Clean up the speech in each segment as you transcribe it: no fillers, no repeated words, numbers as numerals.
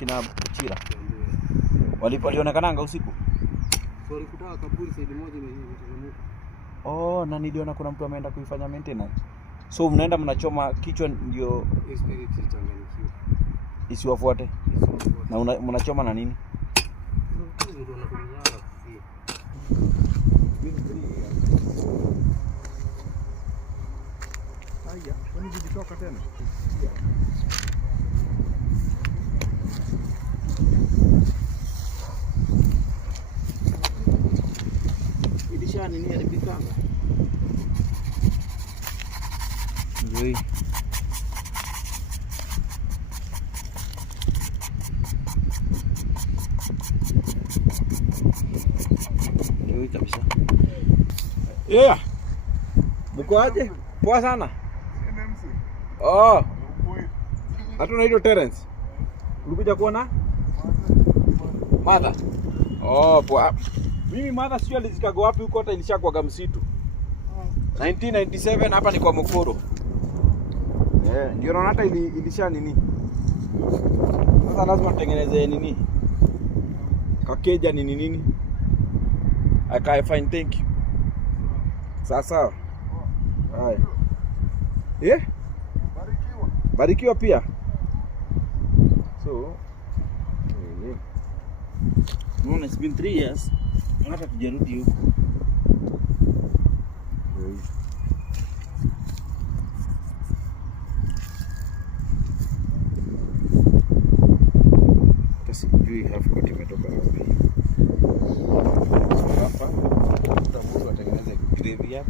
kina Chira. Walionekananga usiku. So walikutaka kaburi side moja imeteremuka. Oh, na niliona kuna mtu ameenda kuifanya maintenance. So mnaenda mnachoma kichwa ndio spirit ichanganyikiwe. Isiwafuate. Na mnachoma na nini? Ndio wanakunyanga kufia. Haya, kwani zilitoka tena? Ilisha nini alipikanga? Ndio. Ndio kabisa. Yeah. Mko aje? Poa sana. Oh. Hatuna hilo Terence. Ulikuja kuona? Mother. Oh, poa. Mimi mother sio alizikago wapi huko hata ilishakuaga msitu. 1997 hapa ni kwa Mokoro. Ndio naona hata ilisha nini. Sasa lazima tutengeneze nini? Kakeja nini? Okay, fine, thank you. Sasa. Haya. Barikiwa pia. So, no, it's been 3 years. Hata tujarudi huko. Kasi sijui half court imetoka wapi. Hapa tutamudu watengeneze graveyard.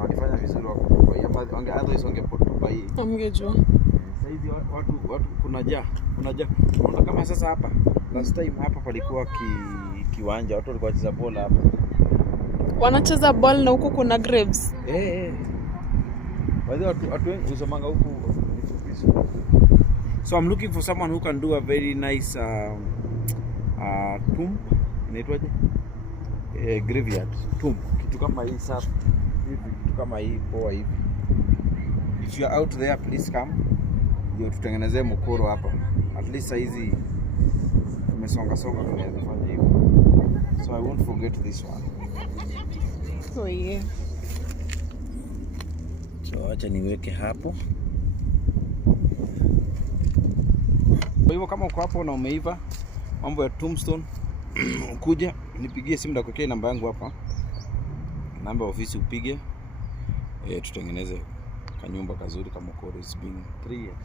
Walifanya vizuri wako hapa. Otherwise wangepotoka hii. Amgejua. Sasa hivi watu kuna jaa. Unaona kama sasa hapa. Last time hapa palikuwa kiwanja, watu walikuwa wanacheza bola hapa. Wanacheza ball na huku kuna graves. Wale watu wengi usomanga huku. So I'm looking for someone who can do a very nice tomb. Inaitwaje? Graveyard tomb. Kitu kama hii safi. Kitu kama hii poa hivi. If you are out there, please come. Ndio tutengenezee Mokoro hapa. At least hizi tumesonga tunaweza fanya hivyo. So I won't forget this one. Oh yeah. So acha niweke hapo. Kwa hivyo kama uko hapo na umeiva mambo ya tombstone kuja nipigie simu na kuwekea namba yangu hapa. Namba ya ofisi upige. Tutengeneze kanyumba kazuri kama Mokoro. It's been 3 years.